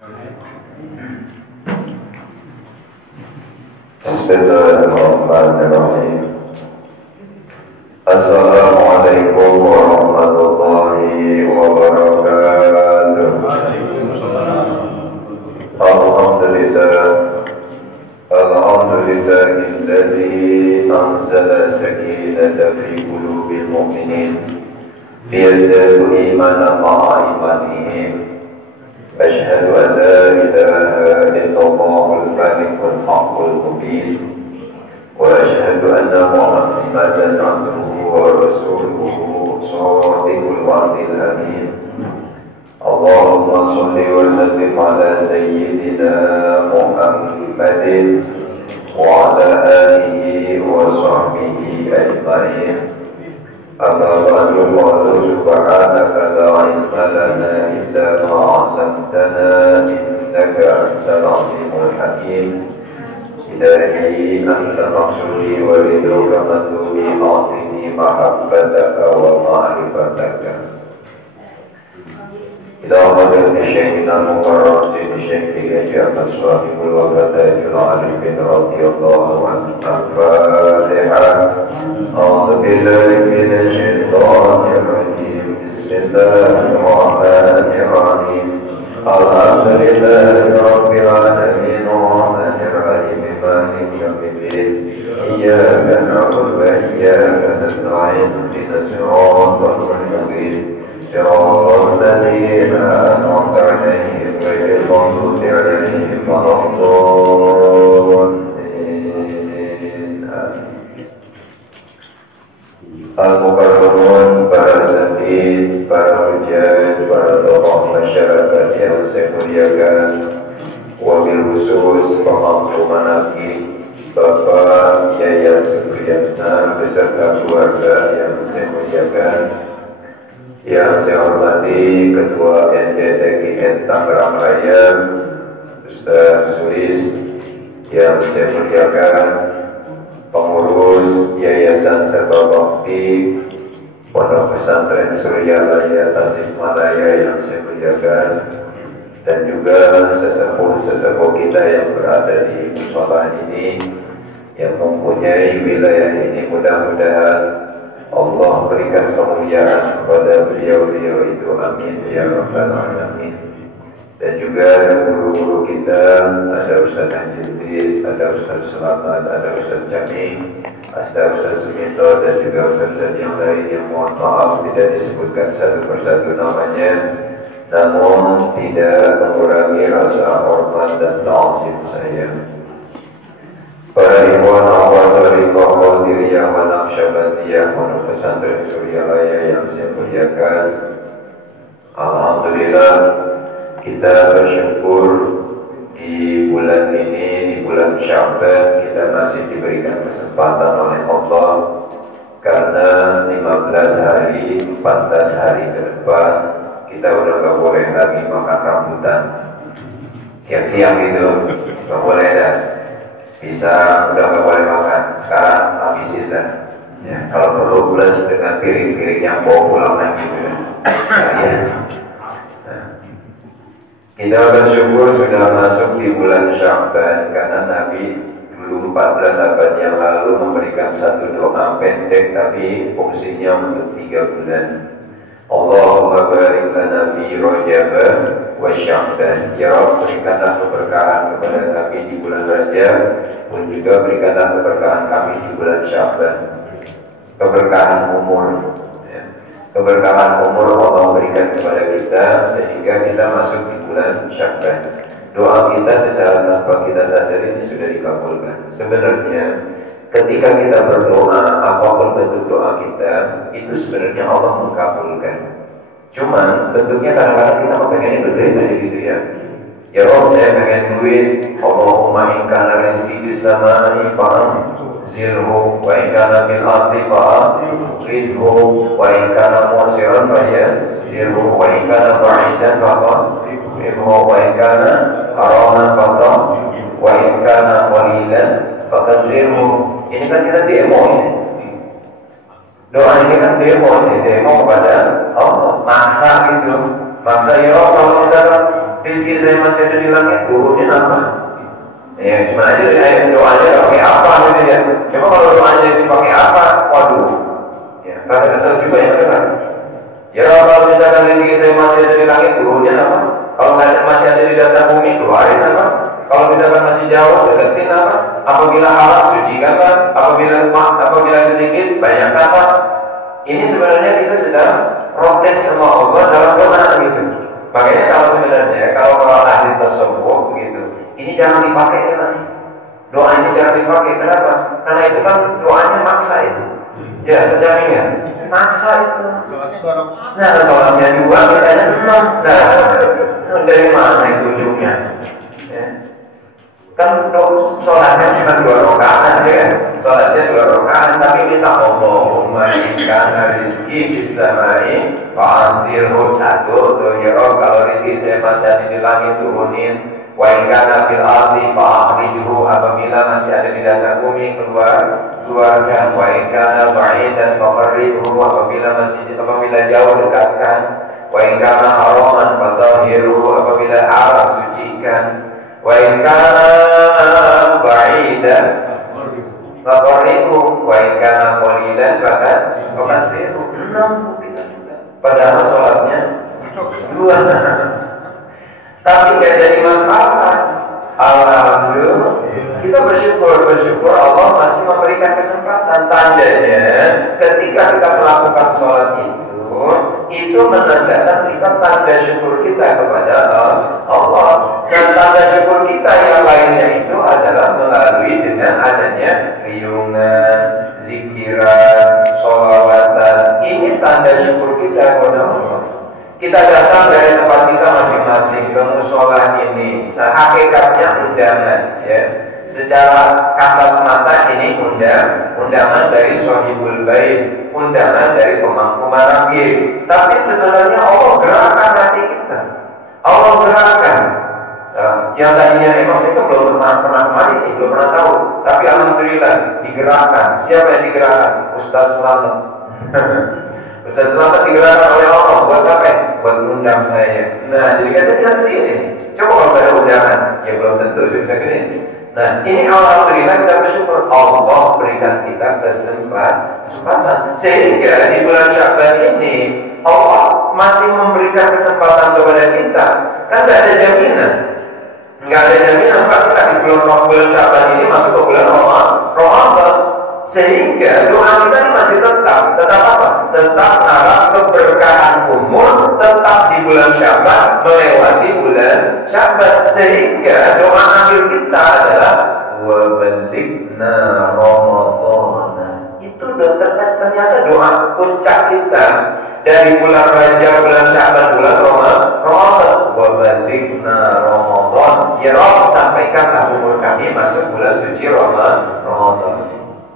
Bismillahirrahmanirrahim. Assalamualaikum warahmatullahi wabarakatuh. Alhamdulillahilladzi anzala sakinata fi qulubil mu'minin liyazdadu imanan ma'a imanihim. أشهد أن لا إله إلا الله الملك الحق المبين وأشهد أن محمدا عبده ورسوله صادق الوعد الأمين. اللهم صل وسلم على سيدنا محمد وعلى آله وصحبه أجمعين. أما بعد قال سبحانك لا علم لنا إلا ما علمتنا إنك أنت العليم الحكيم. إلهي أنت مقصودي ورضاك مطلوبي أعطني محبتك ومعرفتك. إلى قدر شيخنا المقرر سيد الشيخ الأجاب صاحب الوفاة العارفين رضي الله عنه. الفاتحة. أعوذ بالله من الشيطان الرجيم. بسم الله الرحمن الرحيم. الحمد لله رب العالمين الرحمن الرحيم مالك يوم الدين. إياك نعبد وإياك نستعين اهدنا الصراط المستقيم صراط الذين أنعمت عليهم غير المغضوب عليهم ولا الضالين. Al-Mukarramun, para asatidz, para hujjah, para tokoh masyarakat yang saya muliakan, wabil khusus pemangku manaqib Bapak Yayat Supriyatna beserta keluarga yang saya muliakan, yang saya hormati Ketua NJTGN Tangerang Raya Ustaz Sulis, yang saya muliakan pengurus Yayasan Serba Bakti Pondok Pesantren Suryalaya Tasikmalaya yang saya muliakan, dan juga sesepuh-sesepuh kita yang berada di musola ini yang mempunyai wilayah ini. Mudah-mudahan Allah berikan kemuliaan kepada beliau-beliau itu, amin ya rabbal alamin. Dan juga guru-guru kita, ada Ustaz Anjilis, ada Ustaz Selamat, ada Ustaz Jami, ada Ustaz Suminto, dan juga Ustaz yang lain yang mohon maaf tidak disebutkan satu persatu namanya, namun tidak mengurangi rasa hormat dan ta'zim saya. Para ikhwan awal dari Qadiriyah wa Naqsyabandiyah Pondok Pesantren Suryalaya yang saya muliakan, alhamdulillah kita bersyukur di bulan ini, di bulan Sya'ban, kita masih diberikan kesempatan oleh Allah, karena 15 hari, 14 hari ke depan kita udah gak boleh lagi makan rambutan siang-siang gitu, gak boleh dah. Bisa udah gak boleh makan, sekarang habisin dah ya. Kalau perlu plus dengan piring-piring yang bawa pulang lagi gitu. Kita bersyukur sudah masuk di bulan Sya'ban, karena Nabi dulu 14 abad yang lalu memberikan satu doa pendek tapi fungsinya untuk 3 bulan. Allahumma barik lana fi Rajab wa Sya'ban. Ya Rabb, berikanlah keberkahan kepada kami di bulan Rajab, pun juga berikanlah keberkahan kami di bulan Sya'ban. Keberkahan umur, keberkahan umur Allah berikan kepada kita sehingga kita masuk di bulan Sya'ban. Doa kita secara tanpa kita sadari ini sudah dikabulkan. Sebenarnya ketika kita berdoa, apapun bentuk doa kita, itu sebenarnya Allah mengabulkan. Cuman bentuknya kadang-kadang kita pengen berbeda gitu ya. Ya Rabb, saya pengen duit. Allahumma in kana rizqi bis samai fa'anzilhu wa in kana fil ardi fa'ridhu wa in kana musiran fa'yazirhu wa in kana ba'idan fa'ridhu wa in kana haraman wa in kana qalilan fa'kazirhu. Ini kan kita demo ini. Doa ini kan demo kepada Allah. Maksa gitu. Maksa ya Allah, kalau misalkan rezeki saya masih ada di langit, turunnya apa? Ya cuma aja doanya pakai apa gitu ya. Cuma kalau doanya dipakai apa, waduh, ya rada kesel juga ya kan. Ya kalau misalkan rezeki saya masih ada di langit, turunnya apa? Kalau masih ada di dasar bumi, keluarin apa? Kalau misalkan masih jauh, deketin apa? Apabila halal, sucikan apa? Apabila sedikit, banyak apa? Ini sebenarnya kita sedang protes sama Allah dalam doa gitu. Makanya kalau ahli tasawuf begitu, ini jangan dipakai ya, doa ini jangan dipakai. Kenapa? Karena itu kan doanya maksa itu. Ya sejaminnya maksa itu. Nah sholatnya juga katanya memang. Nah dari mana itu ujungnya? Ya. Kan sholatnya cuma 2 rakaat ya, sholatnya 2 rakaat, tapi minta Allahumma inna rizki bissamai fa'anzirhu 1 tuh ya Rob, kalau rizki saya masih ada di langit turunin, wa inkana fil ardi fa'akhrijhu, apabila masih ada di dasar bumi keluarkan, wa inkana ba'idan faqarribhu, apabila jauh dekatkan, wa inkana haraman fatahhiruhu, apabila haram sucikan, wa in kana ba'idan faqarribu, wa in kana qalilan faqaddiru. 6 kita juga. Padahal sholatnya 2. Tapi gak jadi masalah. Alhamdulillah. Kita bersyukur Allah masih memberikan kesempatan. Tandanya ketika kita melakukan sholat itu menandakan kita tanda syukur kita kepada Allah. Dan tanda syukur kita yang lainnya itu adalah melalui dengan adanya riungan, zikiran, sholawatan. Ini tanda syukur kita kepada Allah. Kita datang dari tempat kita masing-masing ke musola ini, hakikatnya undangan ya. Secara kasat mata ini undangan dari Sohibul Bait, undangan dari pemangku marafir. Tapi sebenarnya Allah gerakan hati kita. Allah gerakan. Yang tadinya emosi itu belum pernah kemari, belum pernah tahu. Tapi alhamdulillah digerakkan. Siapa yang digerakkan? Ustaz Selamat. Ustaz Selamat digerakkan oleh Allah. Buat apa? Buat undang saya. Nah, jadi saya bisa kesini. Coba kalau ada undangan, ya belum tentu bisa gini. Nah, ini alhamdulillah kita bersyukur Allah berikan kita kesempatan. Sehingga di bulan Sya'ban ini Allah masih memberikan kesempatan kepada kita. Kan tidak ada jaminan. Nggak ada jaminan Pak, kita di bulan Sya'ban ini masuk ke bulan Ramadan. Sehingga doa kita ini masih tetap apa? Tetap harap keberkahan umur, tetap di bulan Sya'ban, melewati bulan Sya'ban. Sehingga doa akhir kita adalah wa balighna Ramadan. Itu ternyata doa puncak kita dari bulan Rajab, bulan Sya'ban, bulan Ramadan. Wa balighna Ramadan. Ya Rabb, sampaikanlah umur kami masuk bulan suci Ramadan.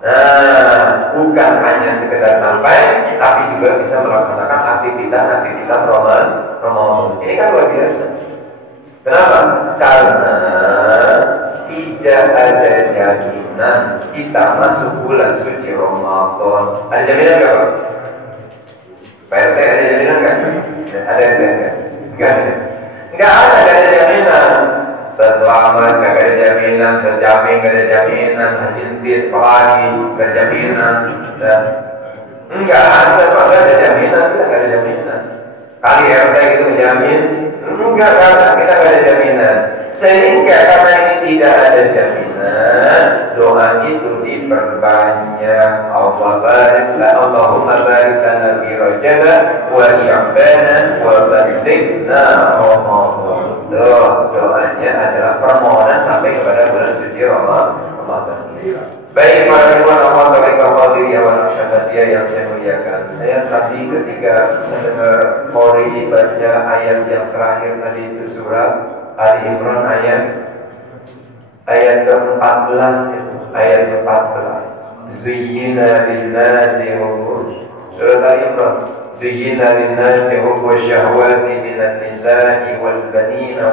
Nah, bukan hanya sekedar sampai, tapi juga bisa melaksanakan aktivitas Ramadan. Ini kan luar biasa. Kenapa? Karena tidak ada jaminan kita masuk bulan suci Ramadan. Ada jaminan nggak Pak? Pak RT ada jaminan nggak? Ada nggak? Nggak ada jaminan. Seselamat gak ada jaminan, sejamin gak ada jaminan, hajintis apalagi gak ada jaminan. Enggak ada Pak, gak ada jaminan, kita gak ada jaminan. Kali RT itu menjamin, enggak kita gak ada jaminan. Sehingga karena ini tidak ada jaminan, doa itu diperbanyak. Allahumma barik lana fi Rajab wa Sya'ban wa balighna Ramadan. Doanya adalah permohonan sampai kepada bulan suci Ramadan. Baik para ikhwan Allah taala wa syahadiyah yang saya muliakan. Saya tadi ketika mendengar Qori baca ayat yang terakhir tadi itu surat Ali Imran ayat ke-14 itu, ayat ke-14. Zuyyina lin-nasi surat Ali Imran. Zuyyina lin-nasi hubbu syahwati minan nisa'i wal banina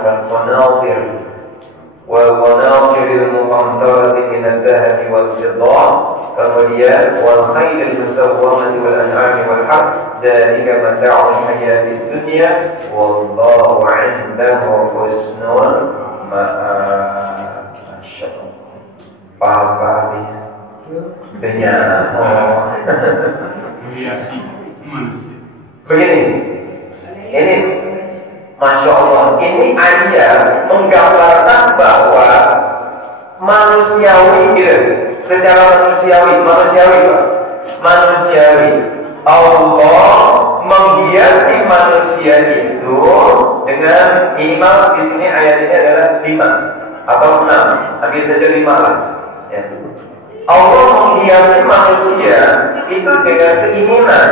wal qanatir al-muqantarati min adh-dhahabi wal fiddah, kemudian wal khaylil musawwamati wal an'ami wal harth dzalika mata'ul hayatid dunya wallahu 'indahu husnul ma'ab. Masyaallah. Paham ya? Ternyata menghiasi manusia. begini, ini Masya Allah, ini ayat menggambarkan bahwa manusiawi gitu, secara manusiawi Allah menghiasi manusia itu dengan minimal di sini ayat ini adalah 5 atau 6, ambil saja 5 lah ya. Allah menghiasi manusia itu dengan keinginan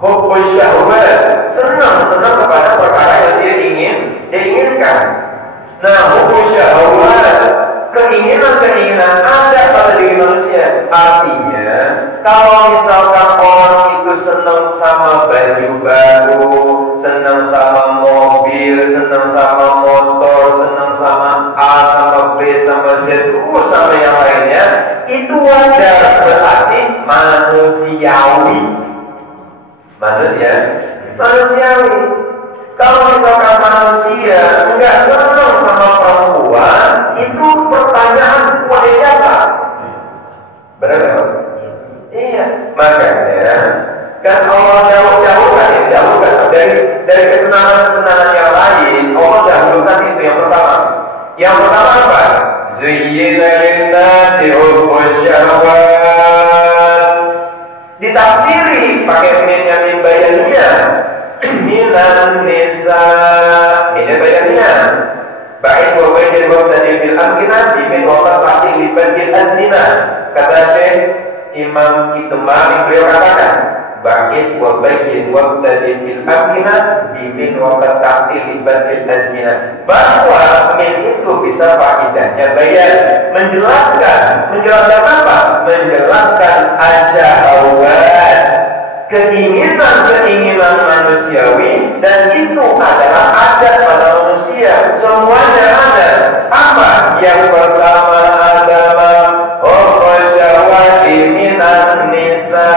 hubbus syahwat, senang kepada perkara yang dia inginkan. Nah, hubbus syahwat, keinginan ada pada diri manusia. Artinya, kalau misalkan orang itu senang sama baju baru, senang sama mobil, senang sama motor, senang sama A, sama B, sama Z, sama yang lainnya, itu wajar, berarti manusiawi. Manusiawi. Kalau misalkan manusia nggak senang sama perempuan, itu pertanyaan wajar jasa. Benar nggak? Iya. Makanya kan Allah dahulukan dari kesenangan yang lain. Allah dahulukan itu yang pertama. Yang pertama apa? Zuyyina lin-nasi hubbus syahwat. Ditafsiri pakai min bayannya minan nisa, ini bayannya baik wa bayan wa tadi fil amkinah min wa taqi li badil azmina. Kata Syekh Imam Ittibari, beliau katakan baik wa bayan wa tadi fil amkinah min wa taqi li badil azmina, bahwa min itu bisa faedahnya bayan, menjelaskan apa? Menjelaskan asyahwat, keinginan manusiawi, dan itu adalah adat pada manusia, semuanya ada. Apa? Yang pertama adalah syahwati minan nisa.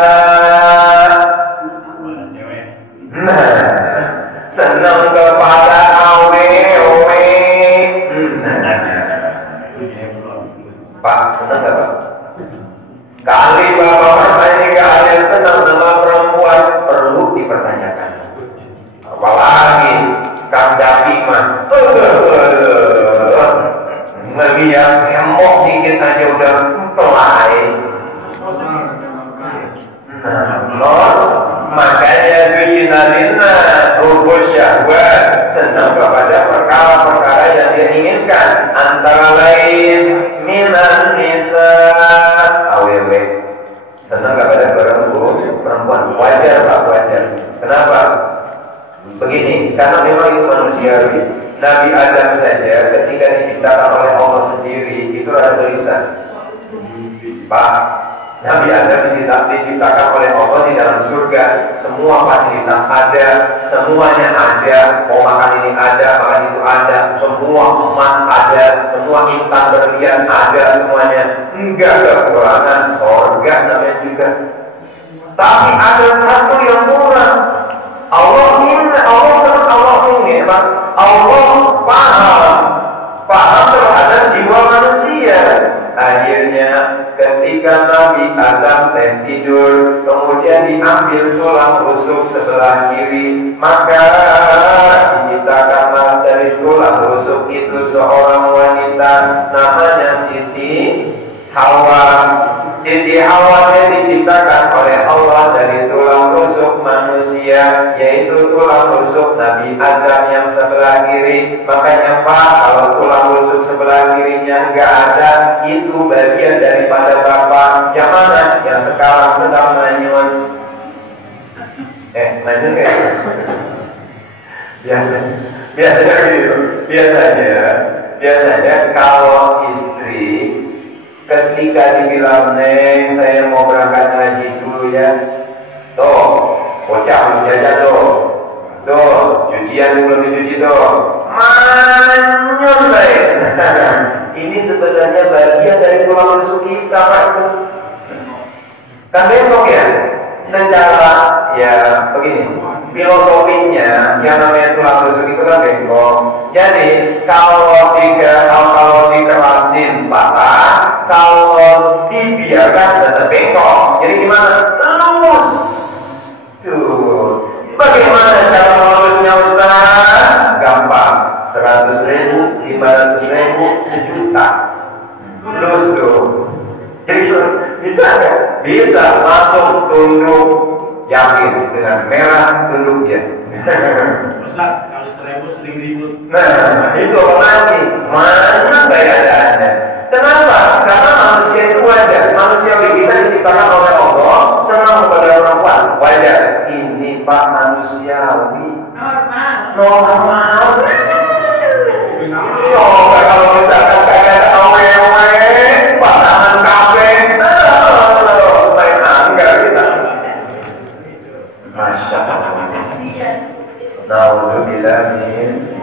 Nah, senang kepada awe-awe. Pak, senang gak Pak? Kali bapak ini kalian senang sama perempuan, perlu dipertanyakan. Apalagi Kang Dapi mah ngeliat semok dikit aja udah pelai. Makanya zuyyina linnas hubbus syahwat, senang kepada perkara-perkara yang dia inginkan, antara lain minan nisa, awewe, senang kepada perempuan, wajar Pak, wajar. Kenapa? Begini, karena memang itu manusiawi. Nabi Adam saja ketika diciptakan oleh Allah sendiri itu ada tulisan, Pak, Nabi Adam diciptakan oleh Allah di dalam surga, semua fasilitas ada, semuanya ada, mau makan ini ada, makan itu ada, semua emas ada, semua intan berlian ada, semuanya, enggak kekurangan, surga namanya juga. Tapi ada satu yang kurang. Allah paham terhadap jiwa manusia. Akhirnya ketika Nabi Adam tidur, kemudian diambil tulang rusuk sebelah kiri, maka diciptakanlah dari tulang rusuk itu seorang wanita namanya Siti Hawa. Siti Hawa diciptakan oleh Allah dari tulang rusuk manusia, yaitu tulang rusuk Nabi Adam yang sebelah kiri. Makanya Pak, kalau tulang rusuk sebelah kirinya nggak ada, itu bagian daripada Bapak yang mana? Yang sekarang sedang manyun. Manyun nggak? Biasanya gitu. Biasanya kalau istri ketika dibilang, Neng, saya mau berangkat ngaji dulu ya. Tuh, bocah belum jajan tuh. Tuh, cucian belum dicuci tuh. Manyun baik. Ini sebenarnya bagian dari tulang rusuk kita, Pak. Kan bengkok ya? Secara ya begini, filosofinya yang namanya tulang rusuk itu kan bengkok. Jadi kalau dikerasin patah, kalau dibiarkan tetap bengkok. Jadi gimana? Lurus. Tuh. Bagaimana cara melulusnya Ustaz? Gampang. 100.000, 500.000, 1.000.000. Lurus tuh. Jadi bisa nggak? Bisa. Masuk tunduk, yakin dengan merah tunduknya. Ustaz, kalau 1.000 sering ribut. Nah, itu apa lagi? Mana keadaannya? Kenapa? Karena manusia itu wajar. Manusia kita diciptakan oleh Allah senang kepada perempuan. Wajar. Ini Pak manusiawi. Normal. Kalau misalkan kagak awe-awe, pasangan kafe, main anggar kita. Masya Allah. Naudzubillah min.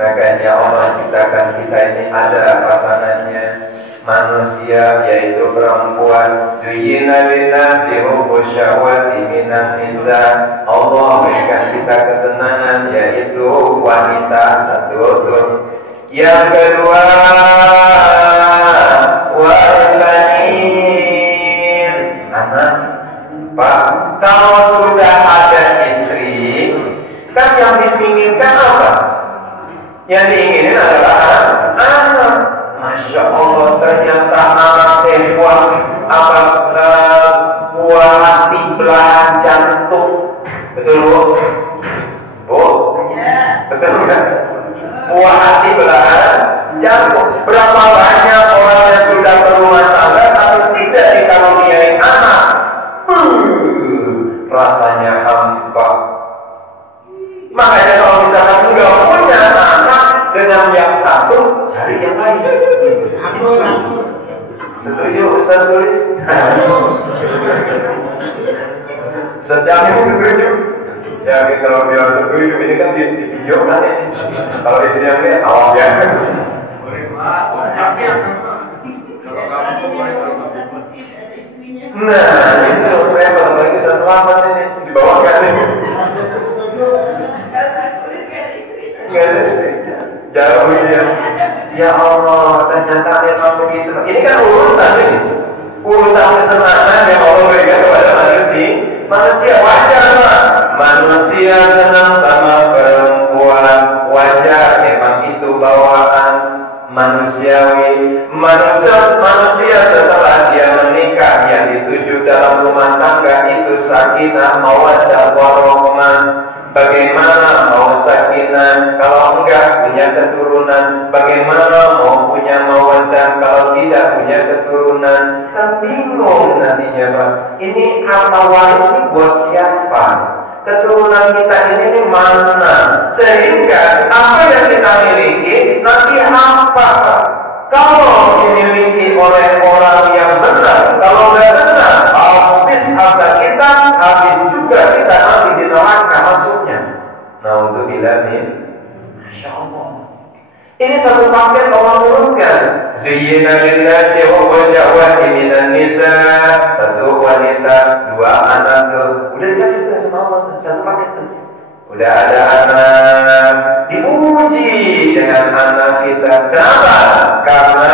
Makanya Allah ciptakan kita ini ada pasangannya, manusia yaitu perempuan. Zuyyina linnasi hubbu syahwati minan nisa. Allah berikan kita kesenangan yaitu wanita. Satu tuh. Yang kedua, wal-banin, anak. Pak, kalau sudah ada istri, kan yang diinginkan apa? Yang diinginin adalah anak. Masya Allah, ternyata anak buah buah hati, belahan jantung. Betul Bu? Bu? Betul kan? Buah hati, belahan jantung. Berapa banyak orang yang sudah berumah tangga tapi tidak dikaruniai anak? Rasanya hampa. Makanya kalau misalkan enggak punya anak dengan yang satu, cari yang lain. Setuju Ustaz Sulis? Sejak ini setuju. Ya kalau dia setuju ini kan di video kan ini. Kalau istrinya ini awas ya. Boleh Pak, kalau kamu boleh kalau nah, itu repot lagi bisa selamat ini dibawakan ini. Enggak ada istri. Jauh dia. Ya Allah, ternyata memang begitu. Ini kan urutan ini. Urutan kesenangan yang Allah berikan kepada manusia. Manusia wajar lah. Manusia senang sama perempuan. Wajar, memang itu bawaan manusiawi. Manusia setelah dia menikah yang dituju dalam rumah tangga itu sakinah, mawaddah, warahmah. Bagaimana mau sakinah kalau enggak punya keturunan? Bagaimana mau punya mawaddah kalau tidak punya keturunan? Kan bingung nantinya Pak. Ini harta waris ini buat siapa? Keturunan kita ini mana? Sehingga apa yang kita miliki nanti apa? Kalau dimiliki oleh orang yang benar, kalau nggak benar, habis harta kita, habis juga kita nanti di neraka masuknya. Naudzubillah min. Masya Allah. Ini satu paket Allah turunkan. Zuyyina linnasi hubbu syahwati minan nisa. Satu wanita, dua anak tuh. Udah dikasih tuh sama Allah tuh, satu paket tuh. Udah ada anak, dipuji dengan anak kita. Kenapa? Karena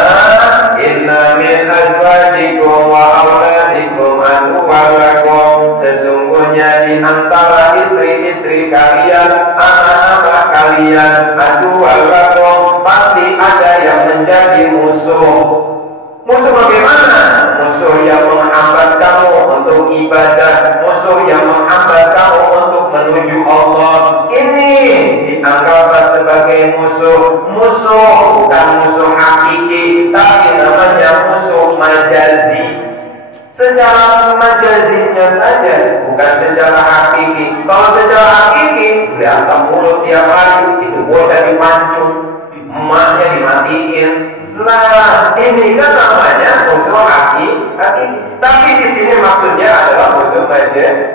inna min azwajikum wa auladikum aduwwan lakum. Sesungguhnya di antara istri-istri kalian, anak-anak kalian, aduwwan lakum, pasti ada yang menjadi musuh. Musuh bagaimana? Musuh yang menghambat kamu untuk ibadah, musuh yang menghambat kamu untuk menuju Allah. Ini dianggap sebagai musuh. Musuh bukan musuh hakiki, tapi namanya musuh majazi. Secara majazinya saja, bukan secara hakiki. Kalau secara hakiki, lihat mulut tiap hari, itu bocah dipancung, emaknya dimatiin. Nah, ini kan namanya musuh hakiki. Tapi di sini maksudnya adalah musuh majazi.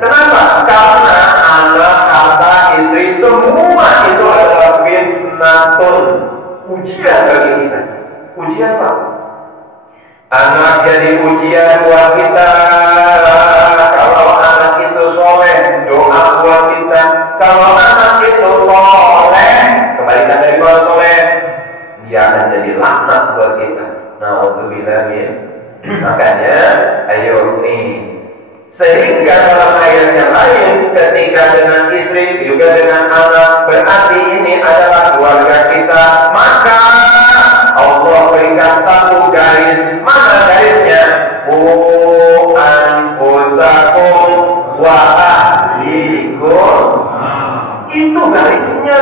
Kenapa? Karena anak, harta, istri, semua itu adalah fitnatun, ujian bagi kita. Ujian apa? Anak jadi ujian buat kita. Kalau anak itu buat kita. Kalau anak itu soleh, kebalikan dari soleh, dia akan jadi laknat buat kita. Na'udzubillah min. Makanya ayo nih, sehingga dalam ayat yang lain ketika dengan istri juga dengan anak, berarti ini adalah keluarga kita, maka Allah berikan satu garis. Mana garisnya? Anfusakum wa ahlikum. Itu garisnya.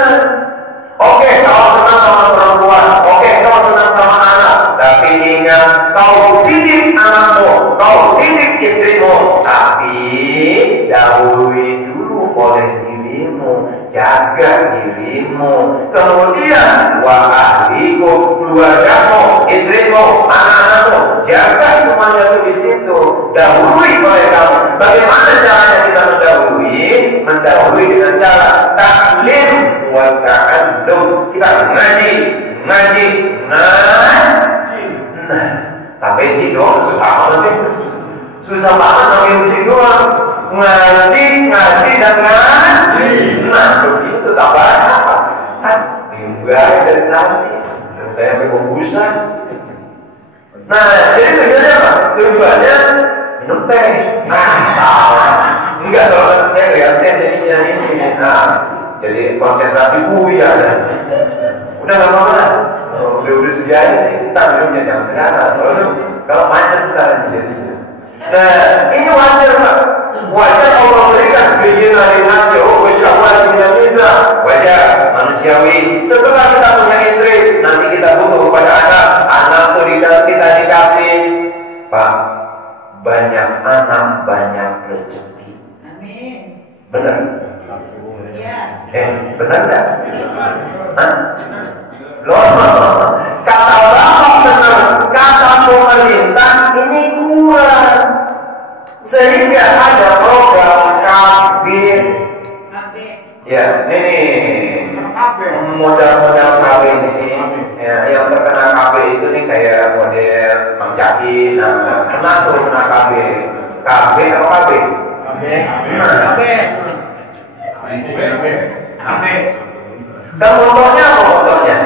Oke, kalau senang sama perempuan, oke, kalau senang sama anak, tapi ingat, kau didik anakmu, kau didik istrimu, tapi dahului dulu oleh dirimu, jaga dirimu, kemudian wa ahlikum, keluargamu, istrimu, anak-anakmu, jaga semuanya itu di situ, dahului oleh kamu. Bagaimana caranya kita mendahului? Mendahului dengan cara taklim wa ta'allum. Kita ngaji. Tapi doang susah banget sih. Susah banget sampai doang. Ngaji dan ngaji. Nah begitu tambah apa? Minggu dari tadi. Dan saya sampai kebusan. Nah jadi tujuannya apa? Tujuannya minum teh. Nah salah. Enggak, soalnya saya lihatnya jadinya ini. Nah jadi konsentrasi buya. Udah gak apa-apa lah. Udah sediain sih, kita minumnya jangan sekarang. Soalnya kalau macet kita jadinya. Nah, ini wajar Pak. Wajar Allah berikan sejina dinasi. Oh, syahwat kita bisa. Wajar, manusiawi. Setelah kita punya istri, nanti kita butuh kepada anak. Anak tuh kita dikasih. Pak, banyak anak, banyak rezeki. Amin. Benar? Iya. Benar nggak? Hah? Loh, kata bapak benar, kata pemerintah ini kurang. Sehingga ada program KB. Ya, ini modal-modal KB ini. Ya, yang terkena KB itu nih kayak model Mang Jaki. Nah, kena KB. KB apa KB? Dan motornya apa motornya?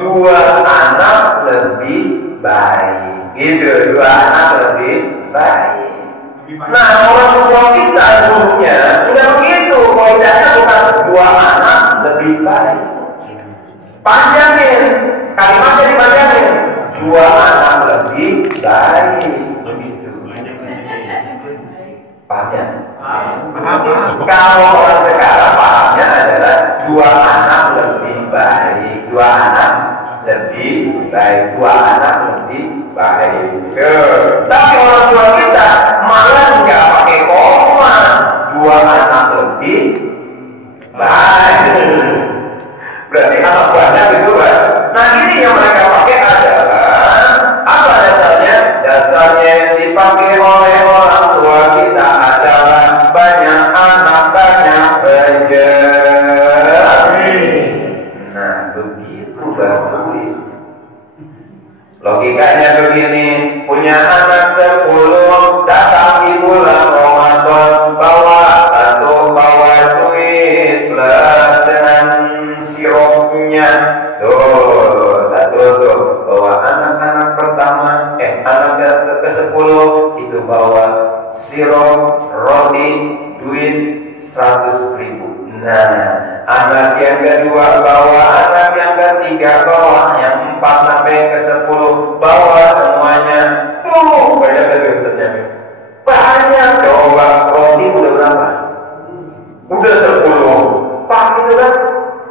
2 anak lebih baik. Gitu, 2 anak lebih baik. Nah, orang tua kita dulunya udah begitu. Poinnya bukan 2 anak lebih baik. Panjangin, kalimatnya dipanjangin. 2 anak lebih baik. Begitu. Pahamnya? Kalau orang sekarang pahamnya adalah 2 anak lebih baik. 2 anak lebih baik. 2 anak lebih baik. Tapi orang tua kita malah nggak pakai koma. 2 anak lebih baik. Berarti anak banyak itu kan? Nah ini yang mereka pakai adalah apa dasarnya? Dasarnya yang dipakai oleh orang tua kita adalah banyak anak, banyak rezeki. Nah begitu bagus. Logikanya begini, punya anak 10, datang di bulan Ramadan, bawa duit plus dengan sirupnya. Tuh, 1 tuh, bawa anak-anak pertama, anak ke-10 itu bawa sirup, roti, duit 100.000. Nah, anak yang kedua bawa, anak yang ketiga bawa, yang 4 sampai ke 10 bawa semuanya. Tuh, banyak kebiasaannya. Banyak. Coba roti udah berapa? Udah 10. Pak itu kan.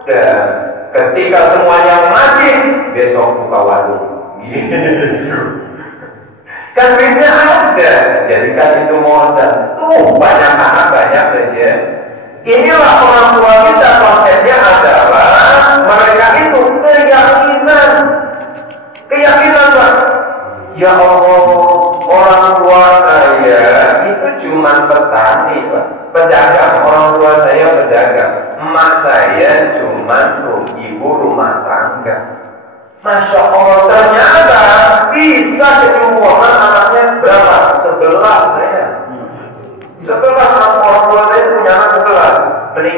Dan ketika semuanya masih, besok buka warung. Gitu. Kan duitnya ada, jadikan itu modal. Tuh, banyak anak, banyak rezeki. Inilah orang tua kita, konsepnya adalah mereka itu keyakinan Pak. Ya Allah, orang tua saya itu cuma petani Pak, pedagang. Orang tua saya pedagang, emak saya cuma ibu rumah tangga. Masya Allah, ternyata bisa kecuali anaknya berapa? 11 saya. 11 anak orang tua saya punya anak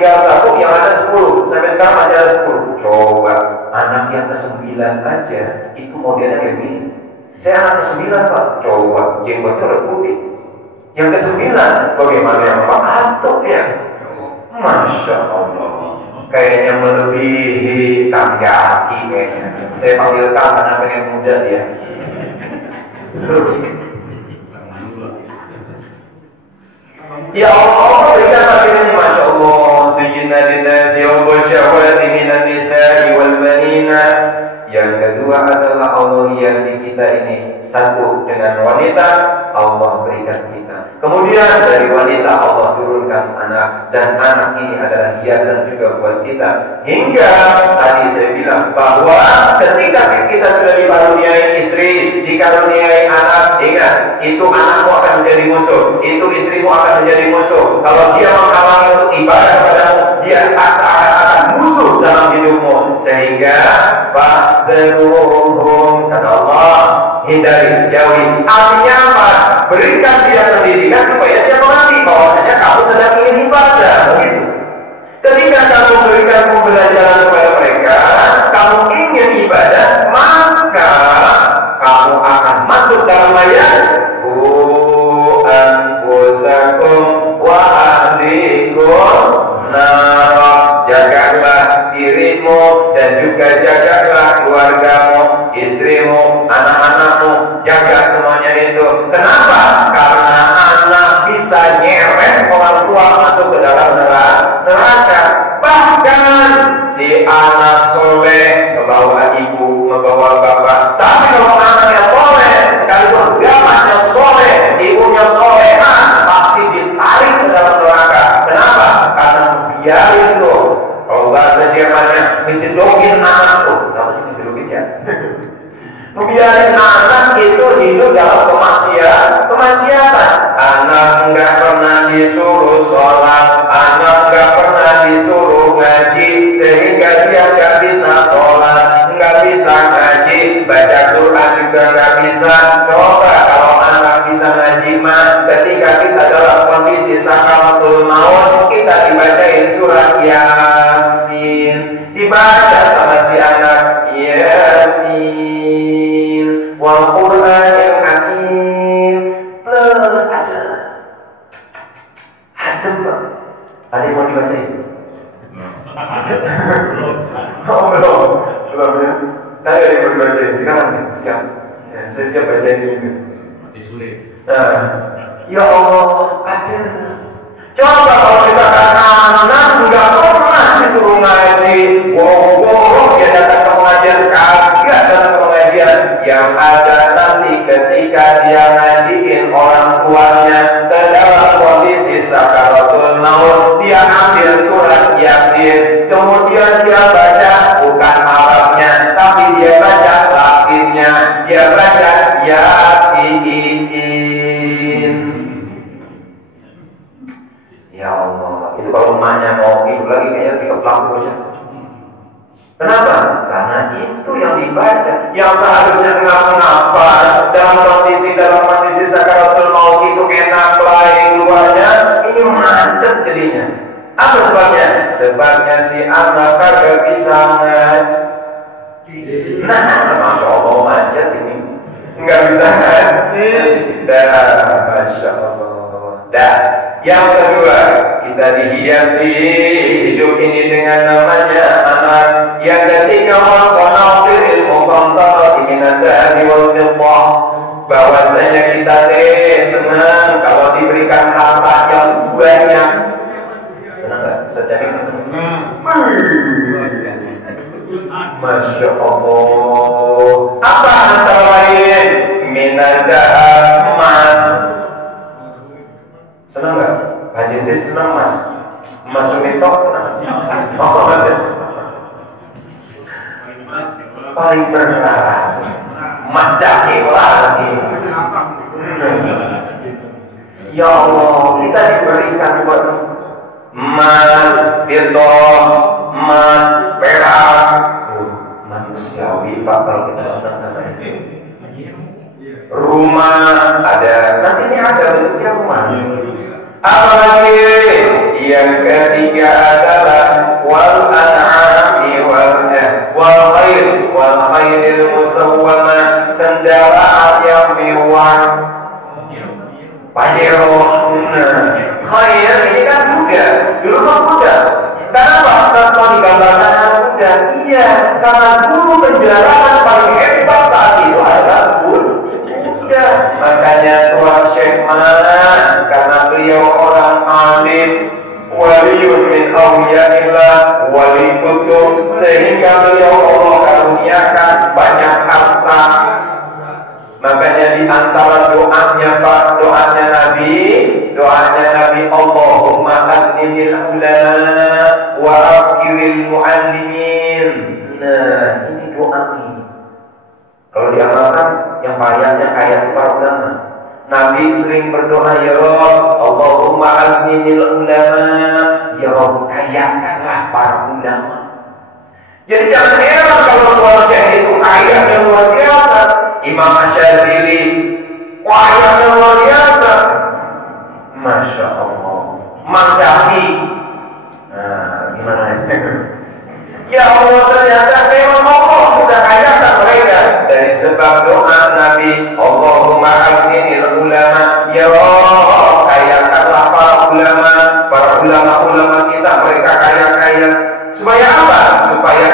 tinggal 1, yang ada 10. Sampai sekarang masih ada 10. Coba anak yang ke-9 aja itu modelnya kayak gini. Saya anak ke-9 Pak. Coba jenggotnya udah putih. Yang ke-9 bagaimana yang Pak? Atuk ya. Masya Allah. Kayaknya melebihi kaki kayaknya. Saya panggil Kang karena pengen muda dia. Ya Allah, berikan bagian Masya Allah. Sayyidina linnasi wa syahwati minan nisa'i wal banina. Yang kedua adalah Allah hiasi kita ini satu dengan wanita, Allah berikan kita. Kemudian dari wanita Allah turunkan anak, dan anak ini adalah hiasan juga buat kita. Hingga tadi saya bilang bahwa ketika kita sudah dikaruniai istri, dikaruniai anak, ingat itu anakmu akan menjadi musuh, itu istrimu akan menjadi musuh. Kalau dia menghalangi untuk ibadah padamu, dia akan musuh dalam hidupmu. Sehingga fahdaruhum, kata Allah, hindari, jauhi. Artinya apa? Berikan dia pendidikan supaya dia mengerti bahwasanya kamu sedang ingin ibadah, begitu. Ketika kamu berikan pembelajaran kepada mereka, kamu ingin ibadah, maka kamu akan masuk dalam ayat anfusakum wa ahlikum nar. Jagalah dirimu dan juga jagalah keluargamu, istrimu, anak-anakmu, jaga semuanya itu. Kenapa? Karena anak bisa nyeret orang tua masuk ke dalam neraka. Bahkan si anak soleh membawa ibu, membawa bapak. Tapi kalau anaknya soleh, sekalipun bapaknya soleh, ibunya soleha, pasti ditarik ke dalam neraka. Kenapa? Karena biarin tuh. Kalau bahasa Jermannya mencedokin anak tuh. Kenapa sih mencedokin ya? Membiarin anak itu hidup dalam kemaksiatan. Anak nggak pernah disuruh sholat, anak nggak pernah disuruh ngaji, sehingga dia nggak bisa sholat, nggak bisa ngaji, baca Quran juga nggak bisa. Coba kalau anak bisa ngaji mah, ketika kita dalam kondisi sakaratul maut, kita dibacain surat Yasin, dibaca sama si anak Yasin wal Qur'anil Hakim, plus ada Bang. Ada yang mau dibacain? Belum ya. Tadi ada yang mau dibacain, sekarang ya, siap. Ya, saya siap bacain juga. Mati sulit. Ya Allah, ada. Coba kalau misalkan anak nggak pernah disuruh ngaji, dia datang ke pengajian, kagak datang ke pengajian. Yang ada nanti ketika dia ngajiin orang tuanya ke dalam kondisi sakaratul maut, dia ambil surat Yasin, kemudian dia baca bukan Arabnya, tapi dia baca Latinnya, dia baca Yasin. Ya Allah, itu kalau emaknya mau hidup lagi kayaknya 3 pelaku bocah. Kenapa? Karena itu yang dibaca. Yang seharusnya kenapa dalam kondisi sakaratul maut itu enak lain luarnya, ini macet jadinya. Apa sebabnya? Sebabnya si anak kagak bisa ngaji. Nah, Masya Allah macet ini. Nggak bisa ngaji. Masya Allah. Dan yang kedua, kita dihiasi hidup ini dengan namanya anak. Yang ketiga, waqanafir ilmu qantarati minadari wal fiddah, bahwasanya kita senang kalau diberikan harta yang banyak. Senang nggak? Sejadi Masya Allah. Apa antara lain? Minadari emas. Senang nggak? Haji Tis senang mas? Mas Suminto senang? Oh, paling berat. Mas Jaki lagi. Ya Allah, kita diberikan buat emas, fiddah, emas, perak. Manusiawi, Pak, kalau kita senang sama itu. Rumah ada, nanti ini ada bentuknya rumah. Apalagi yang ketiga ada Tawar, Pajero. Khair ini kan kuda. Dulu kan kuda. Kenapa Satwa digambarkan dengan kuda? Iya, karena dulu penjarahan paling hebat saat itu adalah kuda. Makanya Tuan Syekh Mana, karena beliau orang alim, waliyun min awliyaillah, wali kutub, sehingga beliau Allah karuniakan banyak harta. Makanya di antara doanya Nabi Allahumma aghnil ulama wa afkiril muallimin. Nah, ini doa ini. Kalau diamalkan, yang kaya itu para ulama. Nabi sering berdoa, ya Rabb, Allahumma aghnil ulama, ya Rabb, kayakanlah para ulama. Jadi jangan heran kalau Tuan Syekh itu kaya dan luar biasa. Imam Asy'ari kaya dan luar biasa. Masya Allah. Imam Syafi'i. Nah, gimana ya? Ya Allah, ternyata memang Allah sudah kayakan mereka dari sebab doa Nabi Allahumma aghnil ulama, ya Allah, kayakanlah para ulama kita, mereka kaya. Supaya apa? Supaya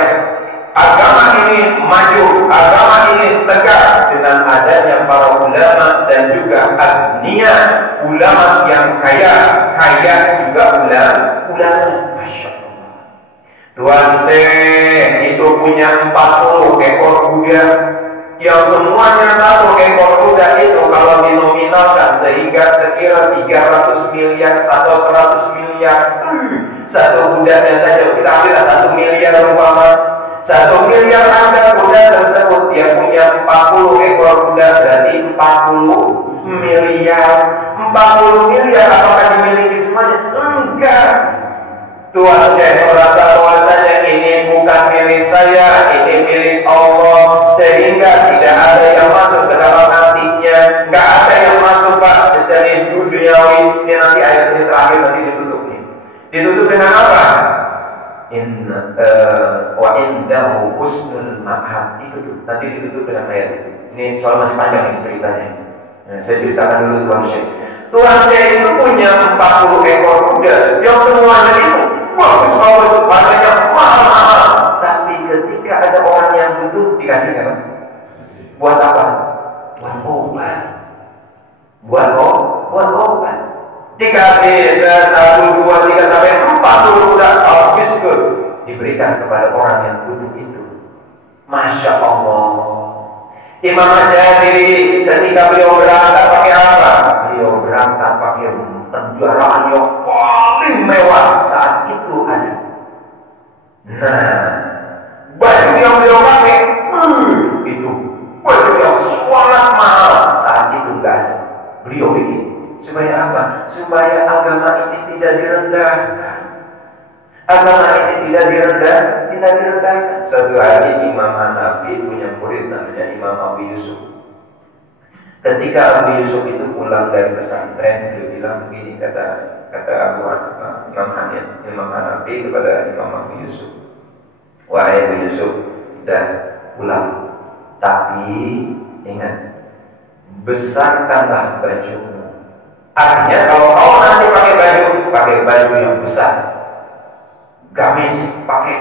agama ini maju, agama ini tegak dengan adanya para ulama dan juga agnia, ulama yang kaya juga ulama. Masya Allah. Tuan Syekh itu punya 40 ekor kuda, yang semuanya satu ekor kuda itu kalau dinominalkan sehingga sekira 300 miliar atau 100 miliar. Satu kudanya saja kita ambillah 1 miliar umpama. 1 miliar harga kuda tersebut, dia punya 40 ekor kuda, berarti 40 miliar. 40 miliar apakah dimiliki semuanya? Enggak. Tuan Syekh merasa bahwasanya ini bukan milik saya, ini milik Allah, sehingga tidak ada yang masuk ke dalam hatinya, enggak ada yang masuk Pak sejenis duniawi. Ini nanti ayat ini terakhir nanti ditutup nih. Ditutup dengan apa? Wa indahu husnul ma'ab. Itu tuh nanti ditutup dengan ayat itu. Ini soal masih panjang ini ceritanya. Nah, saya ceritakan dulu Tuan Syekh. Tuan Syekh itu punya 40 ekor kuda, yang semuanya itu bagus, harganya mahal. Tapi ketika ada orang yang butuh, dikasih apa? Buat apa? Buat obat. Buat obat. Dikasih 1, 2, 3 sampai 40 kuda habis ke diberikan kepada orang yang butuh itu. Masya Allah. Imam Asy'ari ketika beliau berangkat pakai apa? Beliau berangkat pakai kendaraan yang paling mewah saat itu ada. Nah, baju yang beliau pakai itu baju yang sangat mahal saat itu enggak ada. Beliau bikin supaya apa? Supaya agama ini tidak direndahkan. Agama ini tidak direndahkan. Suatu hari Imam Hanafi punya murid namanya Imam Abu Yusuf. Ketika Abu Yusuf itu pulang dari pesantren, dia bilang begini, kata Imam Hanafi kepada Imam Abu Yusuf, wahai Abu Yusuf, sudah pulang, tapi ingat, besarkanlah bajumu. Artinya kalau kau nanti pakai baju yang besar, gamis pakai,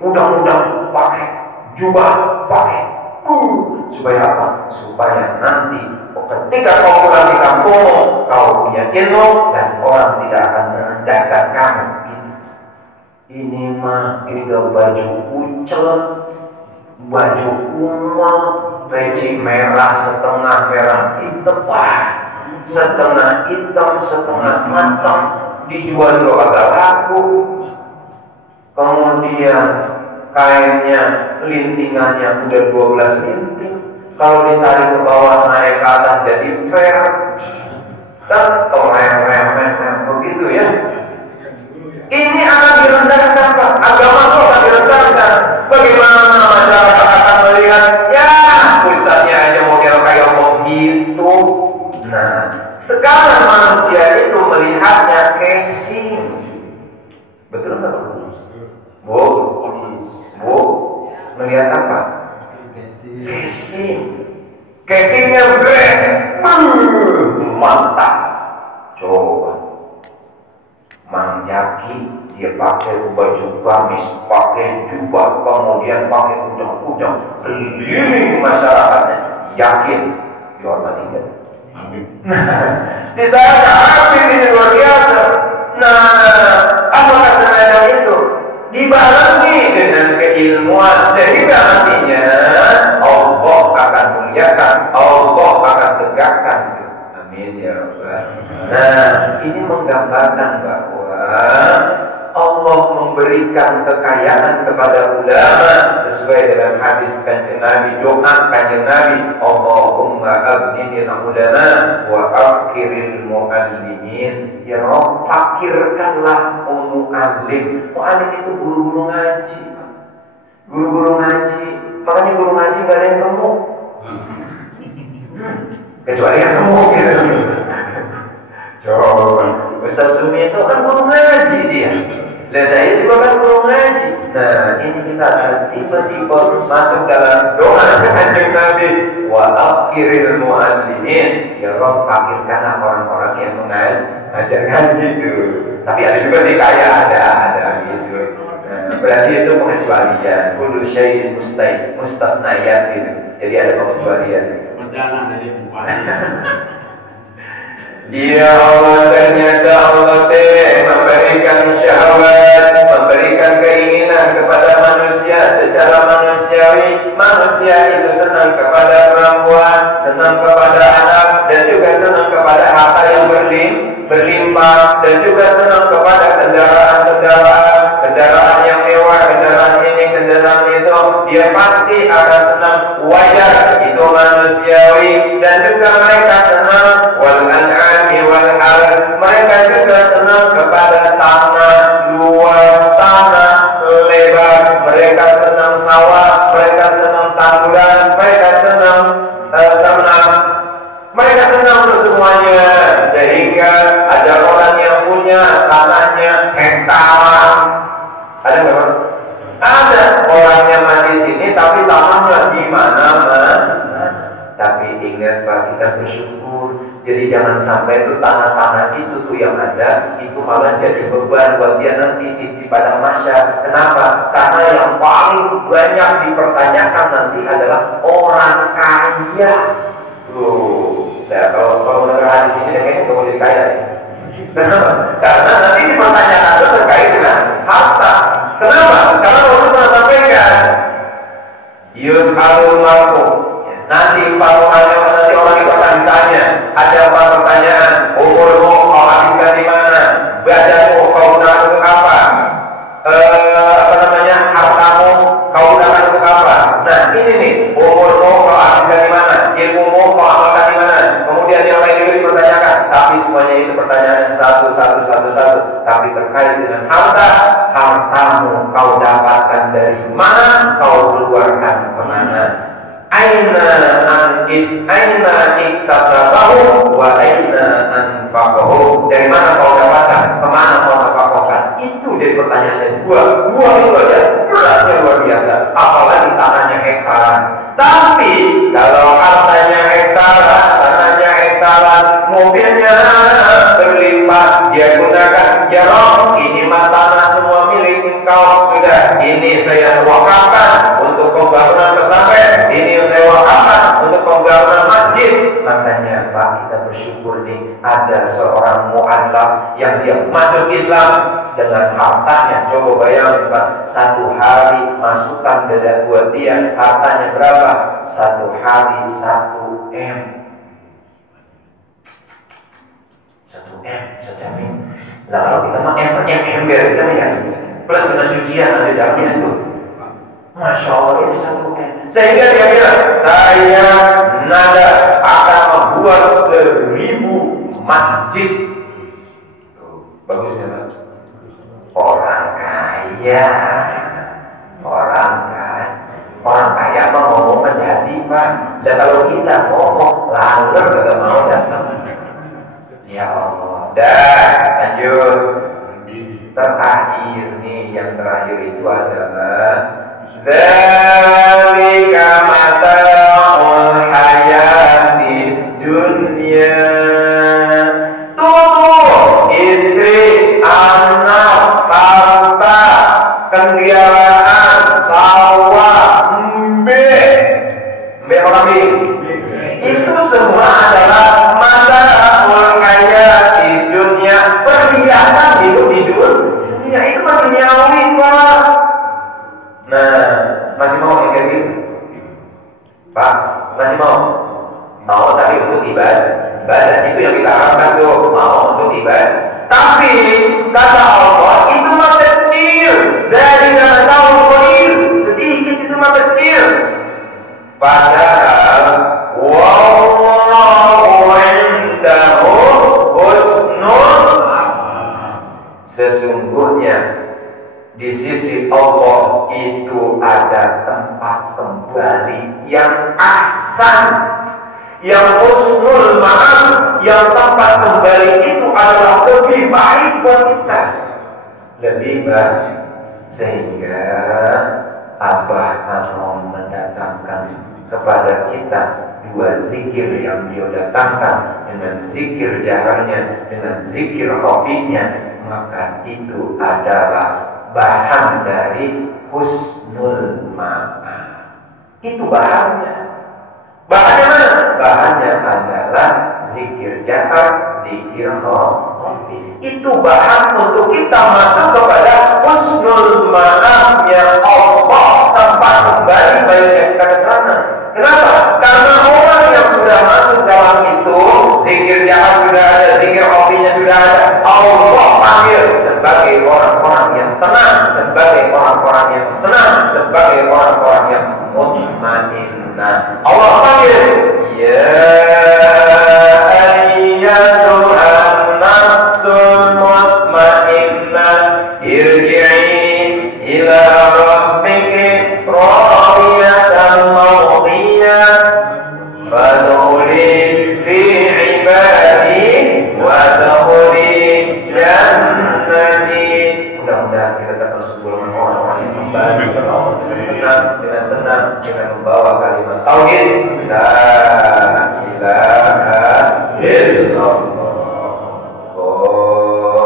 udang-udang pakai, jubah pakai, supaya apa? Supaya nanti ketika kau pulang di kampung, kau punya ilmu dan orang tidak akan merendahkan kamu. Ini mah udah baju kucel, baju kumal, peci merah setengah merah hitam, setengah hitam setengah matang, dijual juga agak laku. Kemudian kainnya, lintingannya udah 12 linting. Kalau ditarik ke bawah naik ke atas jadi per. Begitu ya. Ini akan direndahkan Pak. Agama itu akan direndahkan. Bagaimana masyarakat akan melihat? Ya, ustadznya aja model kayak begitu. Nah, sekarang manusia itu melihatnya casing. Betul nggak Pak? Bu, melihat apa? Casing. casingnya beres, mantap. Coba Mang Jaki dia pakai baju gamis, pakai jubah, kemudian pakai udang-udang, keliling masyarakatnya, yakin dihormati kan? Amin. Di sana amin ini luar biasa. Nah, apakah semacam itu dibarengi dengan keilmuan sehingga nantinya Allah akan muliakan, Allah akan tegakkan. Amin ya Rabbal. Nah, ini menggambarkan bahwa Allah memberikan kekayaan kepada ulama sesuai dengan hadis kanjeng Nabi, doa kanjeng Nabi, Allahumma aghnil ulama wa afkiril muallimin. Ya Rabb, fakirkanlah muallim. Muallim itu guru-guru ngaji, guru-guru ngaji. Makanya guru ngaji gak ada yang gemuk, kecuali yang gemuk gitu. Coba Ustaz Sumi itu kan guru ngaji dia. Lah saya juga kan guru ngaji. Nah, ini kita tiba-tiba masuk dalam doa kanjeng Nabi, wa akhiril muallimin. Ya Rabb, fakirkanlah orang-orang yang mengajar ngaji itu. Tapi ada juga sih kaya, ada gitu. Nah, berarti itu pengecualian. Kullu syai'in mustasnayat gitu. Jadi ada pengecualian. Perjalanan dari bupati. Dia Allah, ternyata Allah memberikan syahwat, memberikan keinginan kepada manusia secara manusiawi. Manusia itu senang kepada perempuan, senang kepada anak, dan juga senang kepada harta yang berlimpah, dan juga senang kepada kendaraan yang mewah, kendaraan ini, kendaraan itu. Dia pasti akan senang, wajar, itu manusiawi. Dan juga mereka senang wal an'ami wal harth, mereka juga senang kepada tanah luas, tanah lebar, mereka senang sawah, mereka senang tanduran, mereka senang ternak, mereka senang untuk semuanya. Sehingga ada orang yang punya tanahnya hektaran. Ada nggak? Ada orangnya mati sini tapi tanahnya di mana-mana. Tapi ingat Pak, kita bersyukur. Jadi jangan sampai itu tanah-tanah itu tuh yang ada itu malah jadi beban buat dia nanti di padang mahsyar. Kenapa? Karena yang paling banyak dipertanyakan nanti adalah orang kaya. Tuh, nah, kalau mendengar hadis ini kayaknya nggak mau jadi kaya. Kenapa? Karena nanti dipertanyakan itu terkait dengan harta. Kenapa? Karena Rasulullah sampaikan, Yus'alul mar'u. Nanti nanti orang itu akan ditanya, ada 4 pertanyaan. Umurmu kau habiskan di mana? Badanmu kau gunakan untuk apa? Hartamu kau gunakan untuk apa? Nah ini nih, umurmu kau habiskan di mana? Ilmumu kau amalkan di mana? Kemudian yang lain juga dipertanyakan. Tapi semuanya itu pertanyaan satu. Tapi terkait dengan hartamu kau dapatkan dari mana? Kau keluarkan kemana? Aina iktasabahu wa aina anfaqahu. Dari mana kau dapatkan, kemana kau nafkahkan? Itu jadi pertanyaan dua itu aja beratnya luar biasa. Apalagi tanahnya hektaran. Tapi kalau hartanya hektaran, tanahnya hektaran, mobilnya berlimpah, dia gunakan, ya Rob, ini mah tanah semua milik engkau. Sudah, ini saya wakafkan untuk pembangunan pesantren, ini saya wakafkan untuk pembangunan masjid. Makanya Pak, kita bersyukur nih ada seorang mu'allaf yang dia masuk Islam dengan hartanya. Coba bayangin Pak, 1 hari masukkan dada buat dia, hartanya berapa? 1 hari 1 M. 1 M, sejamin. Nah kalau kita mah ember kan ya, plus kena cucian ada dalamnya tuh. Masya Allah, ini 1 M. Sehingga dia bilang, saya nada akan membuat 1000 masjid. Bagus ya Pak? Orang kaya mah ngomong menjadi Pak. Dan kalau kita ngomong laler gak mau datang. Ya Allah. Dan lanjut. Terakhir nih, yang terakhir itu adalah Dzalika mata'ul hayatid dunya. Tuh istri, anak, harta, kendaraan, sawah, kambing. Itu semua adalah mata'ul hayatid dunya, perhiasan hidup di dunia. Itu masih nyawi, Pak. Nah, masih mau yang kayak gitu? Pak, masih mau? Mau tapi untuk ibadah. Itu yang kita harapkan tuh, mau untuk ibadah. Tapi kata Allah itu mah kecil. Dari kata Allah sedikit, itu mah kecil. Padahal wallahu indahu husnul, sesungguhnya di sisi Allah itu ada tempat kembali yang ahsan, yang husnul ma'ab, yang tempat kembali itu adalah lebih baik buat kita, lebih baik. Sehingga Abah mau mendatangkan kepada kita dua zikir yang dia datangkan, dengan zikir jaharnya, dengan zikir khafinya, maka itu adalah bahan dari husnul ma'ab. Itu bahannya. Bahannya mana? Bahannya adalah zikir jahar, zikir khafi. Itu bahan untuk kita masuk kepada husnul ma'abnya Allah, tempat kembali baiknya kita ke sana. Kenapa? Karena orang yang sudah masuk dalam itu, zikir jahar sudah ada, zikir khafinya sudah ada, Allah panggil sebagai orang-orang yang tenang, sebagai orang-orang yang senang, sebagai orang-orang yang mutmainnah. Allah panggil, ya ayyatuhan nafsul mutmainnah, irji'i ila rabbiki radiyatan mardiyah, fadkhuli fi ibadi wadkhuli jannati. Mudah-mudahan kita dapat golongan orang-orang yang kembali kepada Allah dengan senang, dengan tenang, dengan membawa kalimat tauhid la ilaha illallah.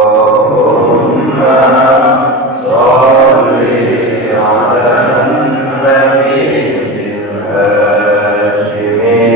Allahumma sholli ala nabiyil hashimi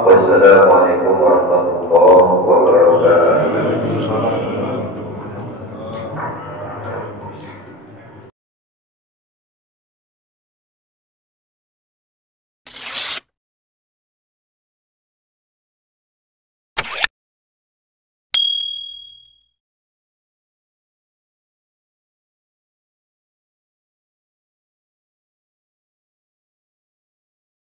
Wassalamualaikum warahmatullahi wabarakatuh.